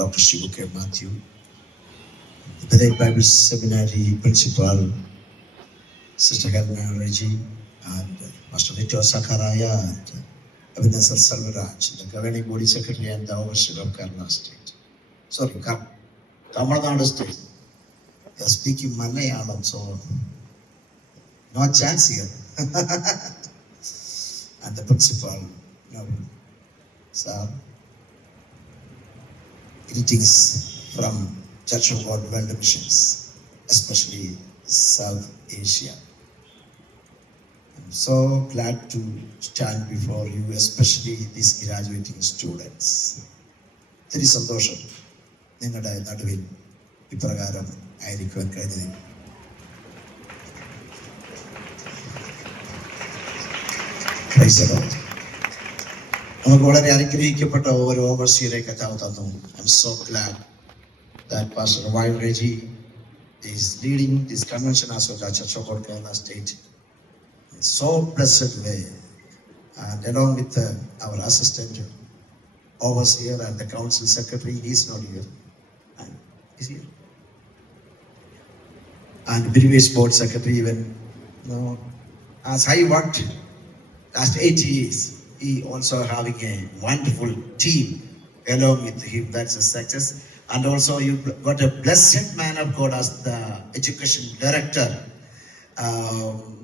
Dr. Shibuke Matthew, the Bethany Bible Seminary Principal, Sister Gavna Reggie, and uh, Master Victor Sakaraya, and uh, Ebenezer Salvaraj, the Governing Body Secretary and the Overseer of Karnataka. State. Sorry, Kamaradana State. They are speaking Malayalam, so no chance here. and the principal, you know, sir, Greetings from Church of God World Missions, especially South Asia. I'm so glad to stand before you, especially these graduating students. ഒത്തിരി സന്തോഷം നിങ്ങളുടെ നടുവിൽ ഇപ്രകാരം ആയിരിക്കുവാൻ കഴിഞ്ഞതിൽ Praise the Lord. നമുക്ക് വളരെ അനുഗ്രഹിക്കപ്പെട്ട ഓരോ ഓവർസിയറെ കഥാവ് തന്നു I am so glad that pastor while Reji is leading this convention as of Church of God Kerala state so blessed way and along with uh, our assistant overseer and the council secretary he is not here and is here and previous board secretary even no as I worked last eight years, he also having a wonderful team along with him. That's a success. And also you got a blessed man of God as the education director. Um,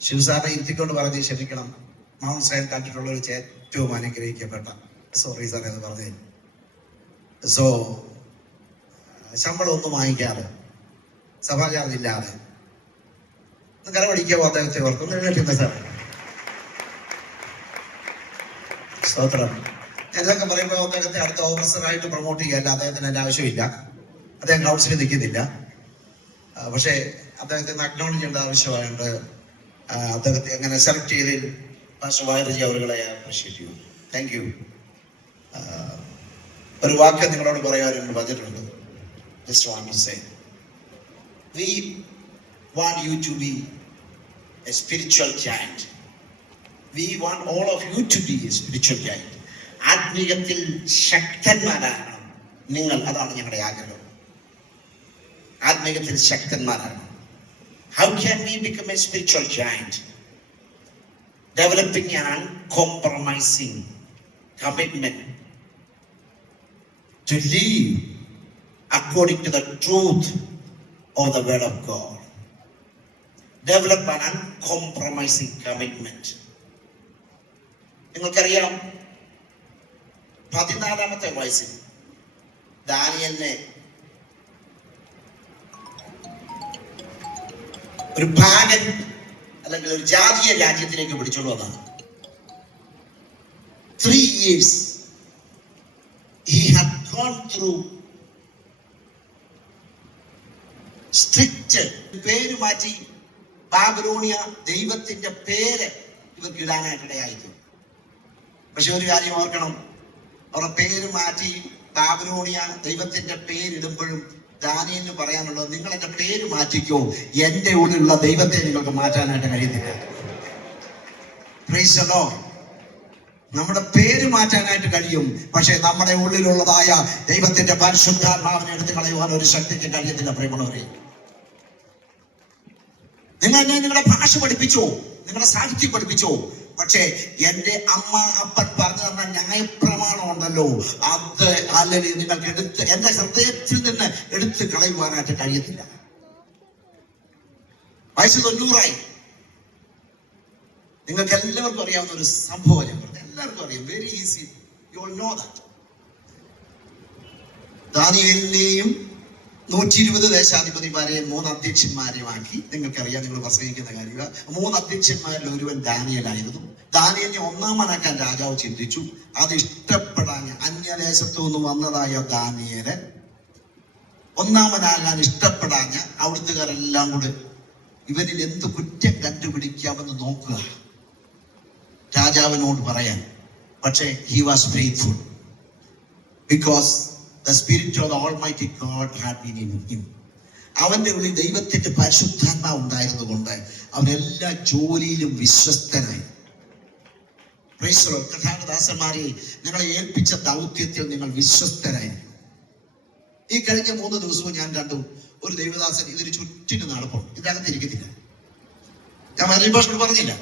ശിവസാറിനെ ഇരുത്തിക്കൊണ്ട് പറഞ്ഞ് ക്ഷമിക്കണം mount sign കണ്ടിട്ടുള്ള ഒരു ഏറ്റവും അനുഗ്രഹിക്കപ്പെട്ട sorry sir എന്ന് പറഞ്ഞു so ശമ്പളം ഒന്നും വാങ്ങിക്കാതെ സഭാചാർജ് ഇല്ലാതെ കരമടിക്കാവോ അദ്ദേഹത്തെ ഓർക്കുന്നു സാർ സ്തോത്രം ഞാനിതൊക്കെ പറയുമ്പോൾ അദ്ദേഹത്തെ അടുത്ത ഓഫീസറായിട്ട് പ്രൊമോട്ട് ചെയ്യാല്ല അദ്ദേഹത്തിന് അതിന്റെ ആവശ്യമില്ല. അദ്ദേഹം കൗൺസിലിൽ നിൽക്കുന്നില്ല. പക്ഷേ അദ്ദേഹത്തിന് അക്നോളജ് ചെയ്യേണ്ട ആവശ്യമായുണ്ട് അദ്ദേഹത്തെ അങ്ങനെ സെലക്ട് ചെയ്തതിൽ മാസ്റ്റർ വായരജി അവരുകളെ അപ്രീഷിയേറ്റ് ചെയ്യും താങ്ക് യു ഒരു വാക്ക് നിങ്ങളോട് പറയാനും പറഞ്ഞിട്ടുണ്ട് just want to say we want you to be a spiritual giant we want all of you to be a spiritual giant ആത്മീയത്തിൽ ശക്തന്മാരാകണം. നിങ്ങൾ അതാണ് ഞങ്ങളുടെ ആഗ്രഹം. ആത്മീയത്തിൽ ശക്തന്മാരാകണം. How can we become a spiritual giant developing an compromising commitment to live according to the truth of the word of God. Develop an uncompromising commitment. നിങ്ങൾക്കറിയാം പതിനാലാമത്തെ വയസ്സിൽ ദാനിയലിനെ ഒരു ഭാഗൻ അല്ലെങ്കിൽ ഒരു ജാതീയ രാജ്യത്തിലേക്ക് പിടിച്ചോണ്ട് വന്നതാണ്. Three years he had gone through strict പേര് മാറ്റി ബാബിലോണിയ ദൈവത്തിന്റെ പേര് ഇവർക്ക് ഇടാനായിട്ടിടയായിരുന്നു പക്ഷെ ഒരു കാര്യം ഓർക്കണം. അവരുടെ പേര് മാറ്റി ബാബിലോണിയ ദൈവത്തിന്റെ പേരിടുമ്പോഴും ദാനിയെന്ന് പറയാനുള്ളത് നിങ്ങൾ എന്റെ പേര് മാറ്റിക്കോ. എന്റെ ഉള്ളിലുള്ള ദൈവത്തെ നിങ്ങൾക്ക് മാറ്റാനായിട്ട് കഴിയുന്നില്ല. Lord. നമ്മുടെ പേര് മാറ്റാനായിട്ട് കഴിയും പക്ഷെ നമ്മുടെ ഉള്ളിലുള്ളതായ ദൈവത്തിന്റെ പരിശുദ്ധാത്മാവിനെ എടുത്തു കളയുവാൻ ഒരു ശക്തിക്ക് കഴിയത്തില്ല പ്രേമണവരെ നിങ്ങൾ എന്നെ നിങ്ങളുടെ ഭാഷ പഠിപ്പിച്ചോ? നിങ്ങളുടെ സാഹിത്യം പഠിപ്പിച്ചോ. പക്ഷേ എന്റെ അമ്മ അപ്പൻ പറഞ്ഞു തന്ന ന്യായപ്രമാണം ഉണ്ടല്ലോ അത് അല്ലെങ്കിൽ നിങ്ങൾക്ക് എടുത്ത് എന്റെ ഹൃദയത്തിൽ നിന്ന് എടുത്തു കളയുവാനായിട്ട് കഴിയത്തില്ല. വയസ്സ് തൊണ്ണൂറായി. നിങ്ങൾക്ക് എല്ലാവർക്കും അറിയാവുന്ന ഒരു സംഭവം എല്ലാവർക്കും അറിയാം. Very easy you know that ദാനിയേലിനെയും നൂറ്റി ഇരുപത് ദേശാധിപതിമാരെയും മൂന്ന് അധ്യക്ഷന്മാരെയുമാക്കി നിങ്ങൾക്കറിയാം നിങ്ങൾ പ്രസംഗിക്കുന്ന കാര്യങ്ങൾ. മൂന്ന് അധ്യക്ഷന്മാരിൽ ഒരുവൻ ദാനിയലായിരുന്നു. ദാനിയനെ ഒന്നാമനാക്കാൻ രാജാവ് ചിന്തിച്ചു. അത് ഇഷ്ടപ്പെടാൻ അന്യദേശത്തു നിന്ന് വന്നതായ ദാനിയൽ ഒന്നാമനാകാൻ ഇഷ്ടപ്പെടാഞ്ഞ അവിടുത്തുകാരെല്ലാം കൂടെ ഇവരിൽ എന്ത് കുറ്റം കണ്ടുപിടിക്കാമെന്ന് നോക്കുക. രാജാവിനോട് പറയാൻ പക്ഷേ he was faithful because the spirit of the god had been in him അവന്റെ ഉള്ളിൽ ദൈവത്തിന്റെ പരിശുദ്ധാത്മാ ഉണ്ടായിരുന്നു കൊണ്ട് അവൻ എല്ലാ ജോലിയിലും വിശ്വസ്തനായി. കഥാകഥാസന്മാരെ നിങ്ങളെ ഏൽപ്പിച്ച ദൗത്യത്തിൽ നിങ്ങൾ വിശ്വസ്തരായി. ഈ കഴിഞ്ഞ മൂന്ന് ദിവസവും ഞാൻ കണ്ടു ഒരു ദൈവദാസൻ ഇതിന് ചുറ്റിന് നടപ്പുണ്ട്. ഇതിനകത്ത് ഇരിക്കത്തില്ല ഞാൻ മരീഭാഷയോട് പറഞ്ഞില്ല.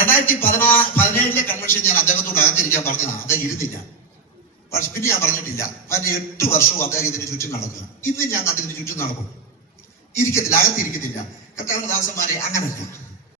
രണ്ടായിരത്തി പതിനാ പതിനേഴിലെ കൺവെൻഷൻ ഞാൻ അദ്ദേഹത്തോട് അകത്തിരിക്കാൻ പറഞ്ഞതാണ്. അദ്ദേഹം ഇരുന്നില്ല. പക്ഷെ പിന്നെ ഞാൻ പറഞ്ഞിട്ടില്ല. പിന്നെ എട്ട് വർഷവും അദ്ദേഹം ഇതിന് ചുറ്റും നടക്കുക. ഇന്ന് ഞാൻ അതിന് ചുറ്റും നടക്കും. ഇരിക്കത്തില്ല അകത്തിരിക്കത്തില്ല. കർത്താവ് ദാസന്മാരെ അങ്ങനല്ല.